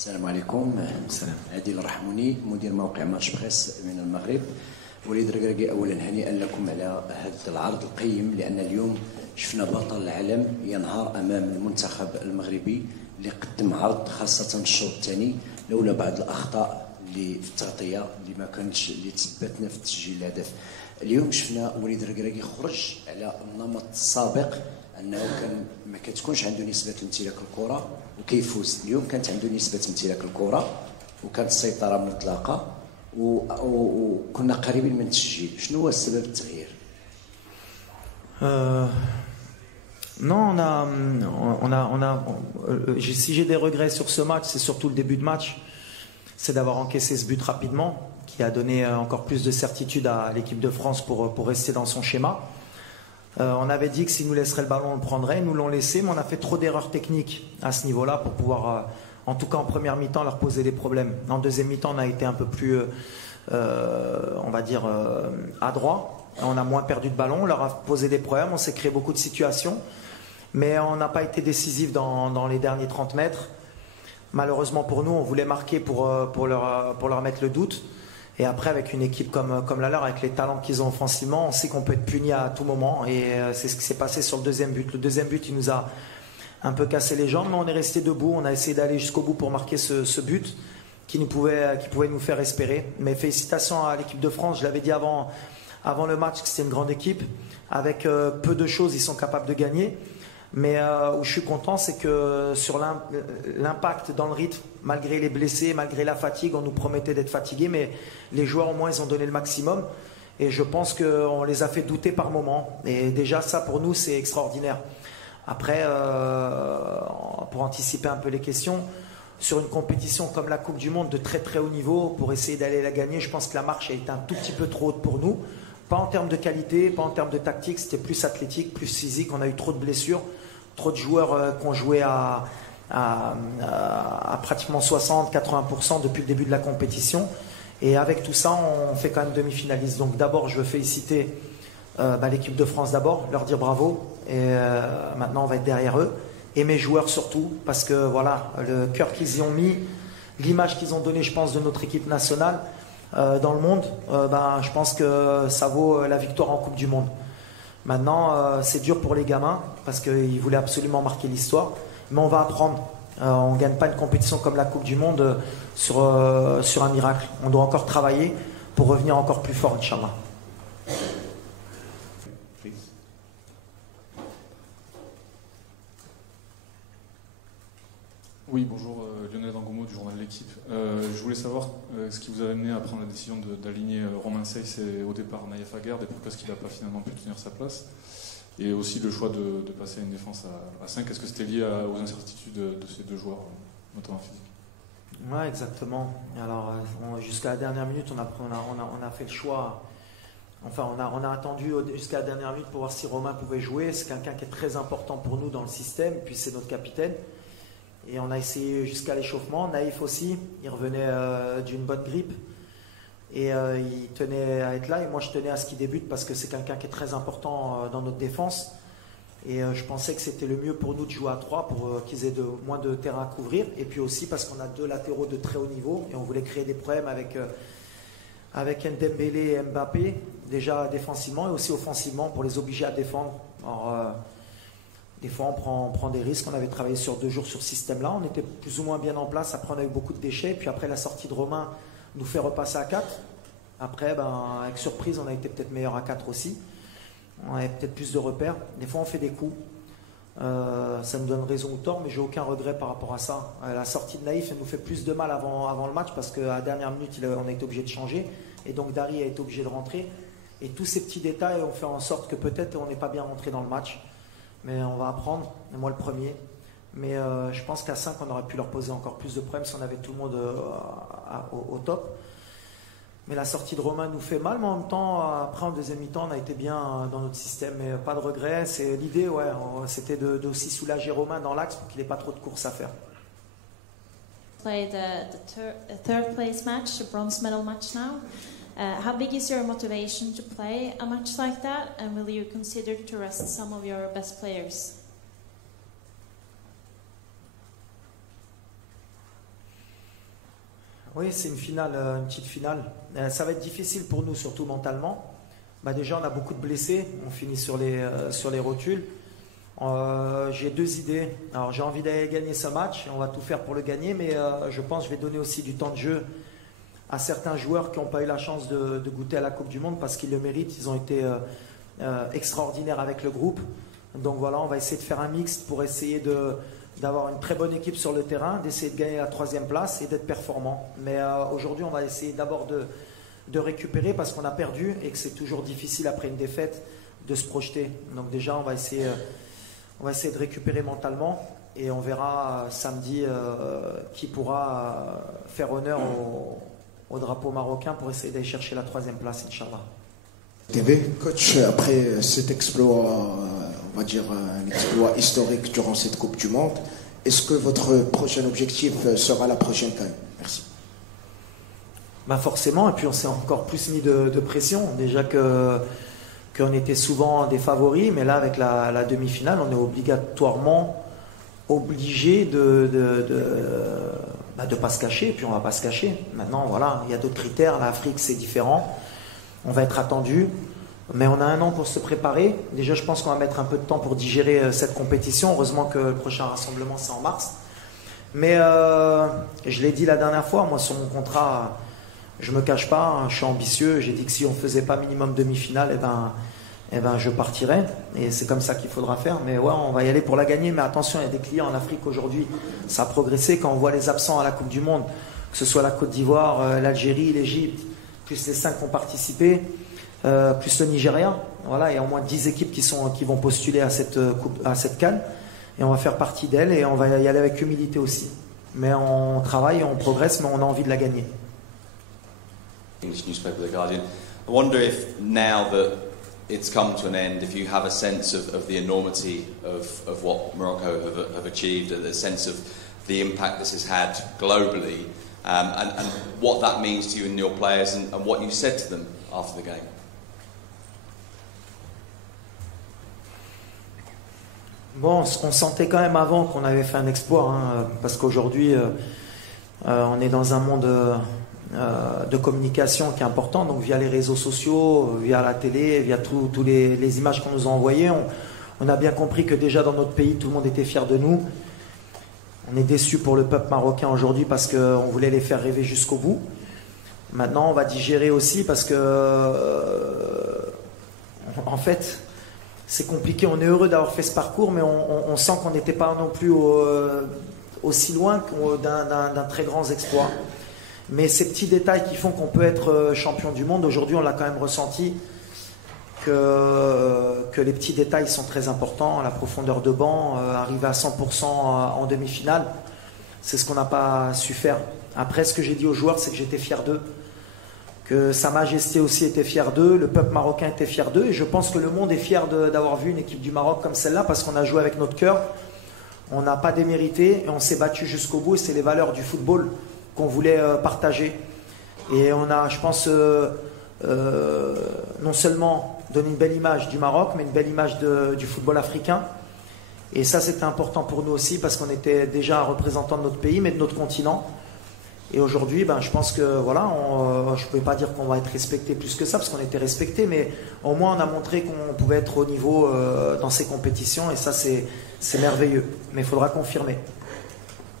السلام عليكم. عادل الرحموني مدير موقع ماتش بريس من المغرب. وليد ركراكي اولا هنيئا لكم على هذا العرض القيم، لان اليوم شفنا بطل العالم ينهار امام المنتخب المغربي اللي قدم عرض، خاصه الشوط الثاني لولا بعض الاخطاء اللي في التغطيه اللي ما كانتش اللي تثبتنا في تسجيل الهدف. اليوم شفنا وليد ركراكي خرج على النمط السابق انه كان ما كتكونش عنده نسبه امتلاك الكره وكيفوز. اليوم كانت عنده نسبه امتلاك الكره وكانت السيطره مطلقه وكنا قريبين من التسجيل. شنو هو السبب التغيير؟ Non, si j'ai des regrets sur ce match, c'est surtout le début de match. C'est d'avoir encaissé ce but rapidement, qui a donné encore plus de certitude à l'équipe de France pour rester dans son schéma. On avait dit que s'ils nous laisseraient le ballon, on le prendrait. Ils nous l'ont laissé, mais on a fait trop d'erreurs techniques à ce niveau-là pour pouvoir, en tout cas en première mi-temps, leur poser des problèmes. En deuxième mi-temps, on a été un peu plus, on va dire, adroit. On a moins perdu de ballon, on leur a posé des problèmes, on s'est créé beaucoup de situations. Mais on n'a pas été décisif dans les derniers 30 mètres. Malheureusement pour nous, on voulait marquer pour leur mettre le doute. Et après, avec une équipe comme la leur, avec les talents qu'ils ont offensivement, on sait qu'on peut être puni à tout moment. Et c'est ce qui s'est passé sur le deuxième but. Le deuxième but, il nous a un peu cassé les jambes, mais on est resté debout. On a essayé d'aller jusqu'au bout pour marquer ce but qui pouvait nous faire espérer. Mais félicitations à l'équipe de France. Je l'avais dit avant le match que c'était une grande équipe. Avec peu de choses, ils sont capables de gagner. Mais où je suis content, c'est que sur l'impact dans le rythme, malgré les blessés, malgré la fatigue, on nous promettait d'être fatigués, mais les joueurs au moins ils ont donné le maximum. Et je pense qu'on les a fait douter par moments. Et déjà ça pour nous c'est extraordinaire. Après, pour anticiper un peu les questions, sur une compétition comme la Coupe du Monde de très très haut niveau, pour essayer d'aller la gagner, je pense que la marche a été un tout petit peu trop haute pour nous. Pas en termes de qualité, pas en termes de tactique, c'était plus athlétique, plus physique. On a eu trop de blessures, trop de joueurs qui ont joué à pratiquement 60-80% depuis le début de la compétition. Et avec tout ça, on fait quand même demi-finaliste. Donc d'abord, je veux féliciter l'équipe de France d'abord, leur dire bravo. Et maintenant, on va être derrière eux. Et mes joueurs surtout, parce que voilà, le cœur qu'ils y ont mis, l'image qu'ils ont donnée, je pense, de notre équipe nationale, dans le monde, je pense que ça vaut la victoire en Coupe du Monde. Maintenant, c'est dur pour les gamins parce qu'ils voulaient absolument marquer l'histoire, mais on va apprendre. On ne gagne pas une compétition comme la Coupe du Monde sur un miracle. On doit encore travailler pour revenir encore plus fort, Inch'Allah. Oui, bonjour, Lionel Dangomo du journal L'Équipe. Je voulais savoir ce qui vous a amené à prendre la décision d'aligner Romain Saiss et au départ Naïef Aguerd, et pourquoi est-ce qu'il n'a pas finalement pu tenir sa place, et aussi le choix de passer à une défense à 5. Est-ce que c'était lié aux incertitudes de ces deux joueurs, notamment physiques? Ouais, exactement. Alors, jusqu'à la dernière minute, on a fait le choix. Enfin, on a attendu jusqu'à la dernière minute pour voir si Romain pouvait jouer. C'est quelqu'un qui est très important pour nous dans le système, puis c'est notre capitaine. Et on a essayé jusqu'à l'échauffement. Naïf aussi, il revenait d'une bonne grippe. Et il tenait à être là. Et moi, je tenais à ce qu'il débute parce que c'est quelqu'un qui est très important dans notre défense. Et je pensais que c'était le mieux pour nous de jouer à 3 pour qu'ils aient moins de terrain à couvrir. Et puis aussi parce qu'on a deux latéraux de très haut niveau. Et on voulait créer des problèmes avec Ndembélé et Mbappé, déjà défensivement et aussi offensivement pour les obliger à défendre. Alors, des fois, on prend des risques. On avait travaillé sur 2 jours sur ce système-là. On était plus ou moins bien en place. Après, on a eu beaucoup de déchets. Puis après, la sortie de Romain nous fait repasser à 4. Après, avec surprise, on a été peut-être meilleur à 4 aussi. On avait peut-être plus de repères. Des fois, on fait des coups. Ça me donne raison ou tort, mais j'ai aucun regret par rapport à ça. La sortie de Naïf, elle nous fait plus de mal avant le match parce qu'à la dernière minute, on a été obligé de changer. Et donc, Dari a été obligé de rentrer. Et tous ces petits détails ont fait en sorte que peut-être on n'est pas bien rentré dans le match. Mais on va apprendre, et moi le premier. Mais je pense qu'à 5, on aurait pu leur poser encore plus de problèmes si on avait tout le monde au top. Mais la sortie de Romain nous fait mal, mais en même temps, après en deuxième mi-temps, on a été bien dans notre système. Mais pas de regret. C'est l'idée, ouais, c'était d'aussi soulager Romain dans l'axe pour qu'il n'ait pas trop de courses à faire. Play the third place match, the bronze medal match now. How big is your motivation to play a match like that, and will you consider to rest some of your best players? Oui, c'est une finale, une petite finale. Ça va être difficile pour nous, surtout mentalement. Déjà, on a beaucoup de blessés. On finit sur les rotules. J'ai deux idées. Alors, j'ai envie d'aller gagner ce match. On va tout faire pour le gagner. Mais je pense que je vais donner aussi du temps de jeu à certains joueurs qui n'ont pas eu la chance de goûter à la Coupe du Monde parce qu'ils le méritent. Ils ont été extraordinaires avec le groupe. Donc voilà, on va essayer de faire un mixte pour essayer d'avoir une très bonne équipe sur le terrain, d'essayer de gagner la 3e place et d'être performant. Mais aujourd'hui, on va essayer d'abord de récupérer parce qu'on a perdu et que c'est toujours difficile après une défaite de se projeter. Donc déjà, on va essayer de récupérer mentalement et on verra samedi qui pourra faire honneur au drapeau marocain pour essayer d'aller chercher la 3e place, Inch'Allah. TV, coach, après cet exploit, on va dire un exploit historique durant cette Coupe du Monde, est-ce que votre prochain objectif sera la prochaine CAN? Merci. Forcément, et puis on s'est encore plus mis de pression. Déjà qu'on était souvent des favoris, mais là avec la demi-finale, on est obligatoirement obligé de pas se cacher, et puis on va pas se cacher. Maintenant, voilà, il y a d'autres critères. L'Afrique, c'est différent. On va être attendu, mais on a un an pour se préparer. Déjà, je pense qu'on va mettre un peu de temps pour digérer cette compétition. Heureusement que le prochain rassemblement, c'est en mars. Mais je l'ai dit la dernière fois, moi, sur mon contrat, je me cache pas, hein, je suis ambitieux. J'ai dit que si on faisait pas minimum demi-finale, je partirais. Et c'est comme ça qu'il faudra faire. Mais ouais, on va y aller pour la gagner. Mais attention, il y a des clients en Afrique aujourd'hui. Ça a progressé. Quand on voit les absents à la Coupe du Monde, que ce soit la Côte d'Ivoire, l'Algérie, l'Égypte, plus les 5 qui ont participé, plus le Nigeria. Voilà, il y a au moins 10 équipes qui vont postuler à cette CAN. Et on va faire partie d'elle et on va y aller avec humilité aussi. Mais on travaille, on progresse, mais on a envie de la gagner. English newspaper, The Guardian. I wonder if now that it's come to an end, if you have a sense of the enormity of what Morocco have achieved, a sense of the impact this has had globally, and what that means to you and your players, and what you said to them after the game. Bon, on sentait quand même avant qu'on avait fait un exploit, hein, parce qu'aujourd'hui, on est dans un monde de communication qui est important, donc via les réseaux sociaux, via la télé, via tous les images qu'on nous a envoyées, on a bien compris que déjà dans notre pays, tout le monde était fier de nous. On est déçu pour le peuple marocain aujourd'hui parce qu'on voulait les faire rêver jusqu'au bout. Maintenant, on va digérer aussi parce que, en fait, c'est compliqué. On est heureux d'avoir fait ce parcours, mais on sent qu'on n'était pas non plus aussi loin d'un très grand exploit. Mais ces petits détails qui font qu'on peut être champion du monde, aujourd'hui, on l'a quand même ressenti que les petits détails sont très importants. La profondeur de banc, arriver à 100% en demi-finale, c'est ce qu'on n'a pas su faire. Après, ce que j'ai dit aux joueurs, c'est que j'étais fier d'eux, que Sa Majesté aussi était fier d'eux, le peuple marocain était fier d'eux, et je pense que le monde est fier d'avoir vu une équipe du Maroc comme celle-là, parce qu'on a joué avec notre cœur, on n'a pas démérité, et on s'est battu jusqu'au bout, et c'est les valeurs du football qu'on voulait partager. Et on a, je pense, non seulement donné une belle image du Maroc, mais une belle image du football africain. Et ça, c'était important pour nous aussi, parce qu'on était déjà un représentant de notre pays, mais de notre continent. Et aujourd'hui, je pense que voilà, je ne pouvais pas dire qu'on va être respecté plus que ça, parce qu'on était respecté, mais au moins on a montré qu'on pouvait être au niveau dans ces compétitions, et ça c'est merveilleux. Mais il faudra confirmer.